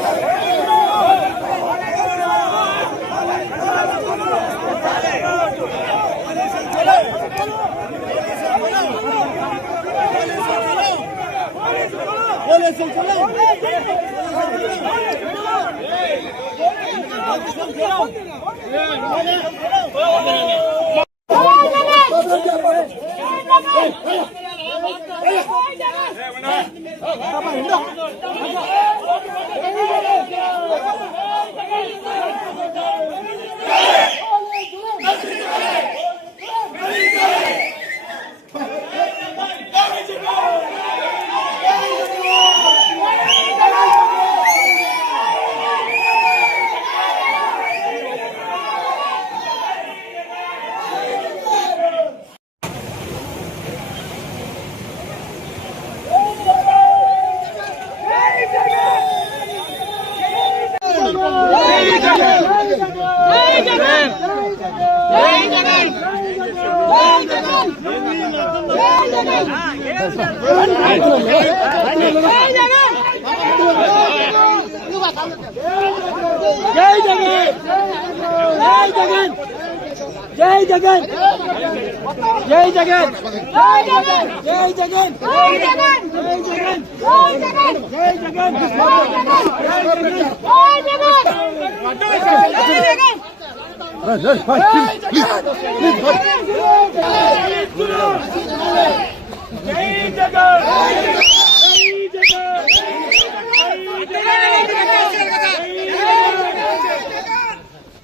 Vale. Hey, hey, hey, hey, Öldürün! Öldürün! Öldürün! Öldürün! Jai Jagan! Jai Jagan! Jai Jagan! Jai Jagan! Jai Jagan! Jai Jagan! Jai Jagan! Jai Jagan! Jai Jagan! Jai Jagan! Jai Jagan! Run, run, fight, please, please, fight.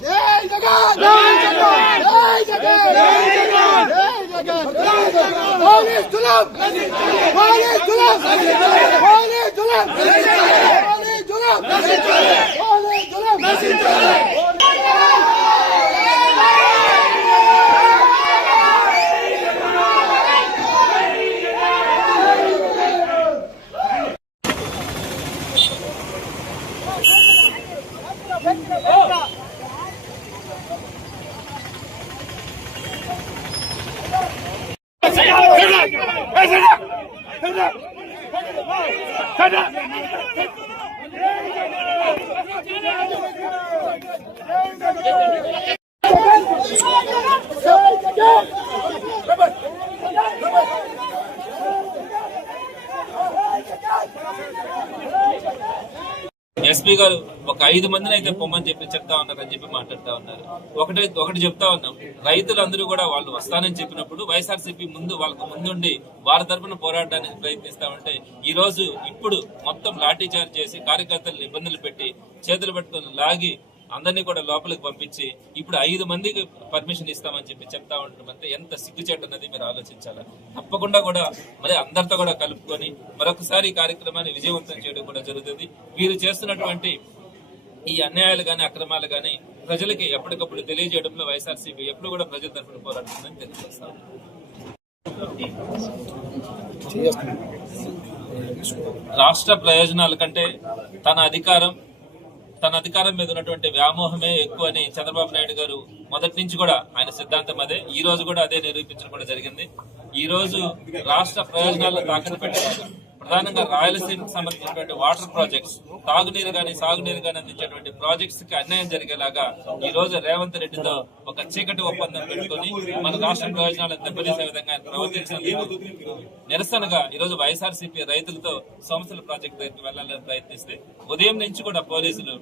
Jai Jagat! Jai Jagat! Jai Jagat! Jai Jagat! Police Tulum! Police Tulum! Police Tulum! Police Tulum! Stand up! SP గారు ఒక ఐదు మందిని అయితే పొమ్మని చెప్పి చెప్తా ఉన్నారు అని చెప్పి మాట్లాడుతా ఉన్నారు. ఒకటి ఒకటి చెప్తా ఉన్నాం. రైతులందరూ కూడా వాళ్ళు వస్తానని చెప్పినప్పుడు వైఎస్ఆర్సీపీ ముందు వాళ్ళకు ముందుండి వారి తరపున పోరాడడానికి ప్రయత్నిస్తామంటే ఈ రోజు ఇప్పుడు మొత్తం లాఠీచార్జ్ చేసి కార్యకర్తలను ఇబ్బందులు పెట్టి చేతులు పట్టుకొని లాగి అందరినీ కూడా లోపలికి పంపించి ఇప్పుడు ఐదు మందికి పర్మిషన్ ఇస్తామని చెప్పి చెప్తా ఉంటాం అంటే ఎంత సిగ్గుచేటు ఉన్నది మీరు ఆలోచించాలి? తప్పకుండా కూడా మరి అందరితో కూడా కలుపుకొని మరొకసారి ఈ కార్యక్రమాన్ని విజయవంతం చేయడం కూడా జరుగుతుంది. వీరు చేస్తున్నటువంటి ఈ అన్యాయాలు కానీ అక్రమాలు కానీ ప్రజలకి ఎప్పటికప్పుడు తెలియజేయడంలో వైఎస్ఆర్సీపీ ఎప్పుడు కూడా ప్రజల తరఫున పోరాడుతుందని తెలియజేస్తాం రాష్ట్ర ప్రయోజనాల కంటే తన అధికారం తన అధికారం మీద ఉన్నటువంటి వ్యామోహమే ఎక్కువ అని చంద్రబాబు నాయుడు గారు మొదటి నుంచి కూడా ఆయన సిద్ధాంతం అదే. ఈ రోజు కూడా అదే నిరూపించడం కూడా జరిగింది. ఈ రోజు రాష్ట్ర ప్రయోజనాలను తాకట్టు పెట్టారు ప్రధానంగా రాయలసీమకు సంబంధించినటువంటి వాటర్ ప్రాజెక్ట్స్ తాగునీరు కానీ సాగునీరు కానీ అందించేటువంటి ప్రాజెక్ట్స్కి అన్యాయం జరిగేలాగా ఈ రోజు రేవంత్ రెడ్డితో ఒక చీకటి ఒప్పందం పెట్టుకొని మన రాష్ట్ర ప్రయోజనాలను దెబ్బతీసే విధంగా ఆయన ప్రవర్తించినందుకు నిరసనగా ఈ రోజు వైఎస్ఆర్సీపీ రైతులతో సోమశిల ప్రాజెక్ట్ దగ్గరికి వెళ్ళాలని ప్రయత్నిస్తే ఉదయం నుంచి కూడా పోలీసులు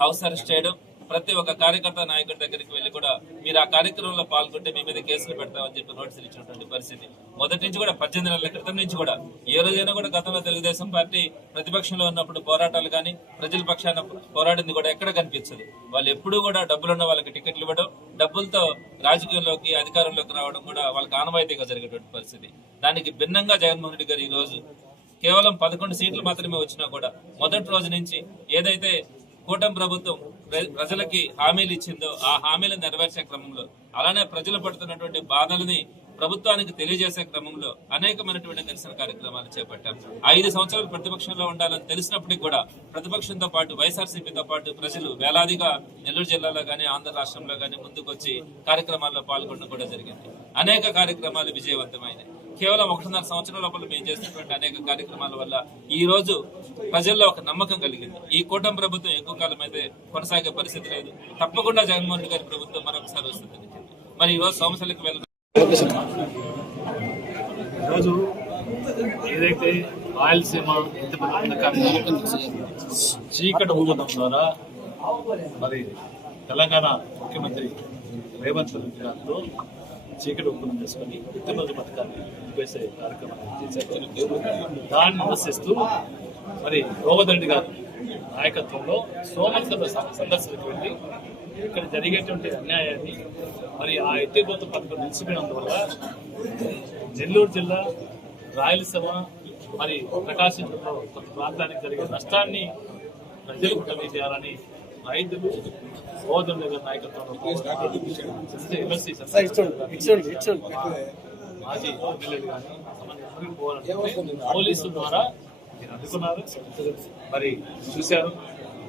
హౌస్ అరెస్ట్ చేయడం ప్రతి ఒక్క కార్యకర్త నాయకుడి దగ్గరికి వెళ్ళి కూడా మీరు ఆ కార్యక్రమంలో పాల్గొంటే మీ మీద కేసులు పెడతామని చెప్పి నోటీసులు ఇచ్చినటువంటి పరిస్థితి. మొదటి నుంచి కూడా పద్దెనిమిది నెలల క్రితం నుంచి కూడా ఏ రోజైనా కూడా గతంలో తెలుగుదేశం పార్టీ ప్రతిపక్షంలో ఉన్నప్పుడు పోరాటాలు కానీ ప్రజల పక్షాన పోరాడింది కూడా ఎక్కడ కనిపించదు. వాళ్ళు ఎప్పుడూ కూడా డబ్బులున్న వాళ్ళకి టికెట్లు ఇవ్వడం డబ్బులతో రాజకీయంలోకి అధికారంలోకి రావడం కూడా వాళ్ళకి ఆనవాయితీగా జరిగేటువంటి పరిస్థితి. దానికి భిన్నంగా జగన్మోహన్ రెడ్డి గారు ఈ రోజు కేవలం పదకొండు సీట్లు మాత్రమే వచ్చినా కూడా మొదటి రోజు నుంచి ఏదైతే కూటమి ప్రభుత్వం ప్రజలకి హామీలు ఇచ్చిందో ఆ హామీలు నెరవేర్చే క్రమంలో అలానే ప్రజలు పడుతున్నటువంటి బాధలని ప్రభుత్వానికి తెలియజేసే క్రమంలో అనేకమైనటువంటి నిరసన కార్యక్రమాలు చేపట్టాం. ఐదు సంవత్సరాలు ప్రతిపక్షంలో ఉండాలని తెలిసినప్పటికీ కూడా ప్రతిపక్షంతో పాటు వైఎస్ఆర్సీపీతో పాటు ప్రజలు వేలాదిగా నెల్లూరు జిల్లాలో గానీ ఆంధ్ర రాష్ట్రంలో గానీ ముందుకొచ్చి కార్యక్రమాల్లో పాల్గొనడం కూడా జరిగింది. అనేక కార్యక్రమాలు విజయవంతమైనాయి. కేవలం ఒకటిన్నర సంవత్సరం లోపల మేము చేసినటువంటి అనేక కార్యక్రమాల వల్ల ఈ రోజు ప్రజల్లో ఒక నమ్మకం కలిగింది. ఈ కూటమి ప్రభుత్వం ఎక్కువ కాలం అయితే కొనసాగే పరిస్థితి లేదు. తప్పకుండా జగన్మోహన్ రెడ్డి గారి ప్రభుత్వం మరొకసారి వస్తుంది మరి ఈ రోజు సంవత్సరాలకు వెళ్ళడం ఈరోజు ఏదైతే రాయలసీమ చీకటి ఊపడం ద్వారా మరి తెలంగాణ ముఖ్యమంత్రి రేవంత్ రెడ్డి గారితో చీకటి ఒప్పందం చేసుకొని ఇంతమంది పథకాన్ని వేసే కార్యక్రమాన్ని చేశారు దాన్ని విమర్శిస్తూ మరి గోవర్ధన్ గారు నాయకత్వంలో సోమరసభ సందర్శనకు వెళ్ళి ఇక్కడ జరిగేటువంటి అన్యాయాన్ని మరి ఆ ఎత్తిపోత పథకం నిలిచిపోయినందువల్ల నెల్లూరు జిల్లా రాయలసీమ మరి ప్రకాశం కొంత ప్రాంతానికి జరిగే నష్టాన్ని ప్రజలకు తెలియజేయాలని రైతులు నాయకత్వంలో మాజీ ఎమ్మెల్యేలు కానీ పోవాలంటే పోలీసుల ద్వారా మీరు అందుకున్నారు. మరి చూశారు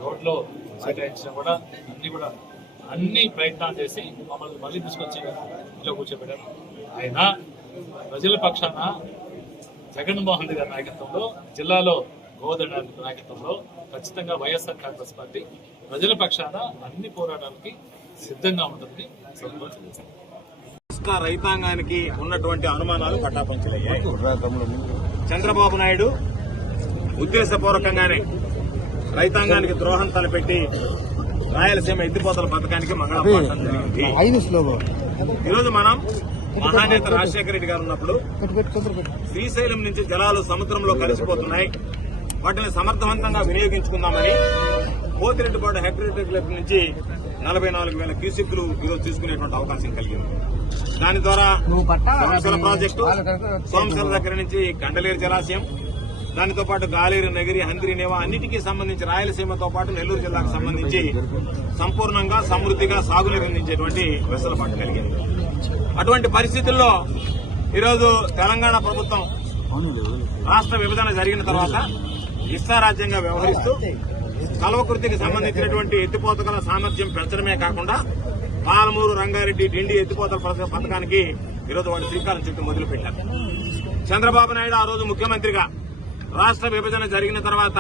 రోడ్లో సేకరించిన కూడా అన్ని కూడా అన్ని ప్రయత్నాలు చేసి మమ్మల్ని మళ్ళీ తీసుకొచ్చి ఇంట్లో కూర్చోబెట్టారు. అయినా ప్రజల పక్షాన జగన్మోహన్ రెడ్డి గారి నాయకత్వంలో జిల్లాలో గారి నాయకత్వంలో ఖచ్చితంగా వైఎస్ఆర్ కాంగ్రెస్ పార్టీ ప్రజల పక్షాన అన్ని పోరాటాలకి సిద్ధంగా ఉంటుంది రైతాంగానికి ఉన్నటువంటి అనుమానాలు పట్టాపంచలయ్యాయి చంద్రబాబు నాయుడు ఉద్దేశపూర్వకంగానే రైతాంగానికి ద్రోహం తలపెట్టి రాయలసీమ ఎత్తిపోతల పథకానికి మంగళం పడటం జరిగింది. ఈరోజు మనం మహానేత రాజశేఖర రెడ్డి గారు ఉన్నప్పుడు శ్రీశైలం నుంచి జలాలు సముద్రంలో కలిసిపోతున్నాయి. వాటిని సమర్థవంతంగా వినియోగించుకుందామని పోతిరెడ్డిపాడు హెక్టరేట్ నుంచి నలభై నాలుగు వేల క్యూసిక్లు ఈరోజు తీసుకునేటువంటి అవకాశం కలిగింది. దాని ద్వారా సోమశిల ప్రాజెక్టు సోమశిల దగ్గర నుంచి కండలేరు జలాశయం దానితో పాటు గాలేరు నగిరి హంద్రి నేవా అన్నిటికీ సంబంధించి రాయలసీమతో పాటు నెల్లూరు జిల్లాకు సంబంధించి సంపూర్ణంగా సమృద్ధిగా సాగునీరు అందించేటువంటి వెసులుబాటు కలిగింది. అటువంటి పరిస్థితుల్లో ఈరోజు తెలంగాణ ప్రభుత్వం రాష్ట్ర విభజన జరిగిన తర్వాత ఇష్టారాజ్యంగా వ్యవహరిస్తూ కల్వకృతికి సంబంధించినటువంటి ఎత్తిపోతల సామర్థ్యం పెంచడమే కాకుండా పాలమూరు రంగారెడ్డి డిండి ఎత్తిపోతల పథకానికి ఈరోజు వాళ్ళు శ్రీకారం చుట్టూ మొదలుపెట్టారు చంద్రబాబు నాయుడు ఆ రోజు ముఖ్యమంత్రిగా రాష్ట్ర విభజన జరిగిన తర్వాత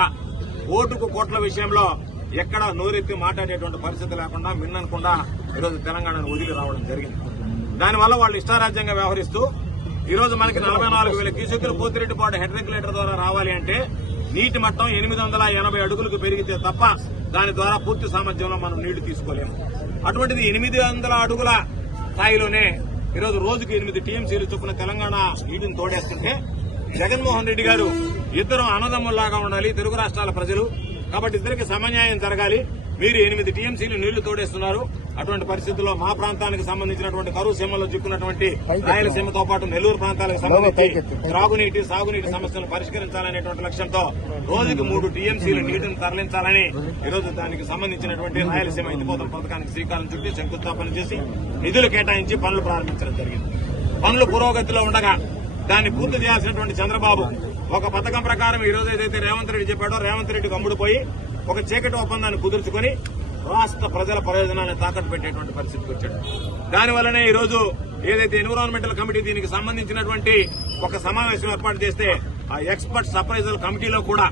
ఓటుకు కోట్ల విషయంలో ఎక్కడ నోరెత్తి మాట్లాడేటువంటి పరిస్థితి లేకుండా మిన్ననకుండా ఈరోజు తెలంగాణను వదిలి రావడం జరిగింది. దానివల్ల వాళ్ళు ఇష్టారాజ్యంగా వ్యవహరిస్తూ ఈరోజు మనకి నలభై నాలుగు వేల క్యూసెక్కులు పోతిరెడ్డిపాడు హెడ్ రెగ్యులేటర్ ద్వారా రావాలి అంటే నీటి మట్టం ఎనిమిది వందల ఎనభై అడుగులకు పెరిగితే తప్ప దాని ద్వారా పూర్తి సామర్థ్యంలో మనం నీళ్ళు తీసుకోలేము. అటువంటిది ఎనిమిది వందల అడుగుల స్థాయిలోనే ఈరోజు రోజుకు ఎనిమిది టీఎంసీలు చొప్పున తెలంగాణ నీటిని తోడేస్తుంటే జగన్మోహన్ రెడ్డి గారు ఇద్దరు అన్నదమ్ముల్లాగా ఉండాలి తెలుగు రాష్ట్రాల ప్రజలు. కాబట్టి ఇద్దరికి సమన్యాయం జరగాలి. మీరు ఎనిమిది టీఎంసీలు నీళ్ళు తోడేస్తున్నారు. అటువంటి పరిస్థితుల్లో మా ప్రాంతానికి సంబంధించినటువంటి కరువు సీమలో చిక్కున్నటువంటి రాయలసీమతో పాటు నెల్లూరు ప్రాంతాలకు సంబంధించి త్రాగునీటి సాగునీటి సమస్యలను పరిష్కరించాలనేటువంటి లక్ష్యంతో రోజుకి మూడు టీఎంసీలు నీటిని తరలించాలని ఈరోజు దానికి సంబంధించినటువంటి రాయలసీమ ఎత్తిపోతల పథకానికి శ్రీకారం చుట్టి శంకుస్థాపన చేసి నిధులు కేటాయించి పనులు ప్రారంభించడం జరిగింది. పనులు పురోగతిలో ఉండగా దాన్ని పూర్తి చేయాల్సినటువంటి చంద్రబాబు ఒక పథకం ప్రకారం ఈ రోజు ఏదైతే రేవంత్ రెడ్డి చెప్పాడో రేవంత్ రెడ్డి గమ్ముడిపోయి ఒక చీకటి ఒప్పందాన్ని కుదుర్చుకొని రాష్ట్ర ప్రజల ప్రయోజనాన్ని తాకట్టు పెట్టేటువంటి పరిస్థితికి వచ్చాడు. దానివల్లనే ఈరోజు ఏదైతే ఎన్విరాన్మెంటల్ కమిటీ దీనికి సంబంధించినటువంటి ఒక సమావేశం ఏర్పాటు చేస్తే ఆ ఎక్స్పర్ట్ సర్ప్రైజల్ కమిటీలో కూడా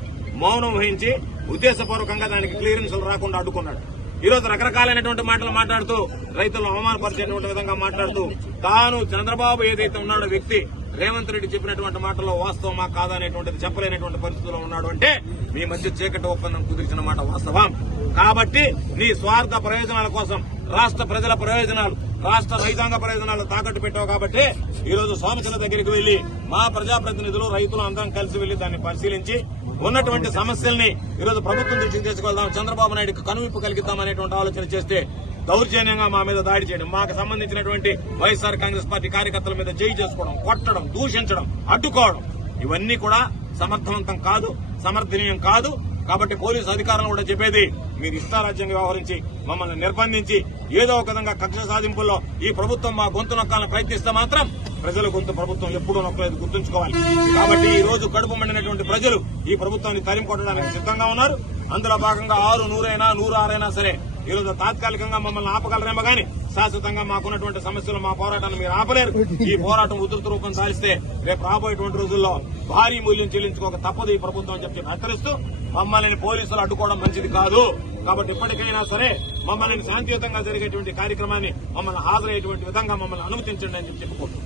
మౌనం వహించి ఉద్దేశపూర్వకంగా దానికి క్లియరెన్స్లు రాకుండా అడ్డుకున్నాడు. ఈరోజు రకరకాలైనటువంటి మాటలు మాట్లాడుతూ రైతులను అవమానపరిచేటువంటి విధంగా మాట్లాడుతూ తాను చంద్రబాబు ఏదైతే ఉన్నాడో వ్యక్తి రేవంత్ రెడ్డి చెప్పినటువంటి మాటల్లో వాస్తవమా కాదా అనేటువంటిది చెప్పలేనటువంటి పరిస్థితుల్లో ఉన్నాడు అంటే మీ మధ్య చీకటి ఒప్పందం కుదిర్చిన మాట వాస్తవం. కాబట్టి నీ స్వార్థ ప్రయోజనాల కోసం రాష్ట్ర ప్రజల ప్రయోజనాలు రాష్ట్ర రైతాంగ ప్రయోజనాలు తాకట్టు పెట్టావు కాబట్టి ఈ రోజు సోమశిల దగ్గరికి వెళ్ళి మా ప్రజాప్రతినిధులు రైతులు అందరం కలిసి వెళ్ళి దాన్ని పరిశీలించి ఉన్నటువంటి సమస్యల్ని ఈరోజు ప్రభుత్వం దృష్టికి తీసుకెళ్దాం చంద్రబాబు నాయుడుకి కనువిప్పు కలిగిద్దాం అనేటువంటి ఆలోచన చేస్తే దౌర్జన్యంగా మా మీద దాడి చేయడం మాకు సంబంధించినటువంటి వైఎస్ఆర్ కాంగ్రెస్ పార్టీ కార్యకర్తల మీద జై చేసుకోవడం కొట్టడం దూషించడం అడ్డుకోవడం ఇవన్నీ కూడా సమర్థవంతం కాదు సమర్థనీయం కాదు. కాబట్టి పోలీసు అధికారులు కూడా చెప్పేది మీరు ఇష్టారాజ్యంగా వ్యవహరించి మమ్మల్ని నిర్బంధించి ఏదో ఒక విధంగా కక్ష సాధింపుల్లో ఈ ప్రభుత్వం మా గొంతు నొక్కాలని ప్రయత్నిస్తే మాత్రం ప్రజల గొంతు ప్రభుత్వం ఎప్పుడూ నొక్కలేదు గుర్తుంచుకోవాలి. కాబట్టి ఈ రోజు కడుపు మండినటువంటి ప్రజలు ఈ ప్రభుత్వాన్ని తరిమి కొట్టడానికి సిద్ధంగా ఉన్నారు. అందులో భాగంగా ఆరు నూరైనా నూరు ఆరైనా సరే ఈరోజు తాత్కాలికంగా మమ్మల్ని ఆపగలరేమో గానీ శాశ్వతంగా మాకున్నటువంటి సమస్యలు మా పోరాటాన్ని మీరు ఆపలేరు. ఈ పోరాటం ఉధృత రూపం సాధిస్తే రేపు రాబోయేటువంటి రోజుల్లో భారీ మూల్యం చెల్లించుకోక తప్పదు ఈ ప్రభుత్వం అని చెప్పి హెచ్చరిస్తూ మమ్మల్ని పోలీసులు అడ్డుకోవడం మంచిది కాదు. కాబట్టి ఇప్పటికైనా సరే మమ్మల్ని శాంతియుతంగా జరిగేటువంటి కార్యక్రమాన్ని మమ్మల్ని హాజరయ్యేటువంటి విధంగా మమ్మల్ని అనుమతించండి అని చెప్పి చెప్పుకుంటున్నాం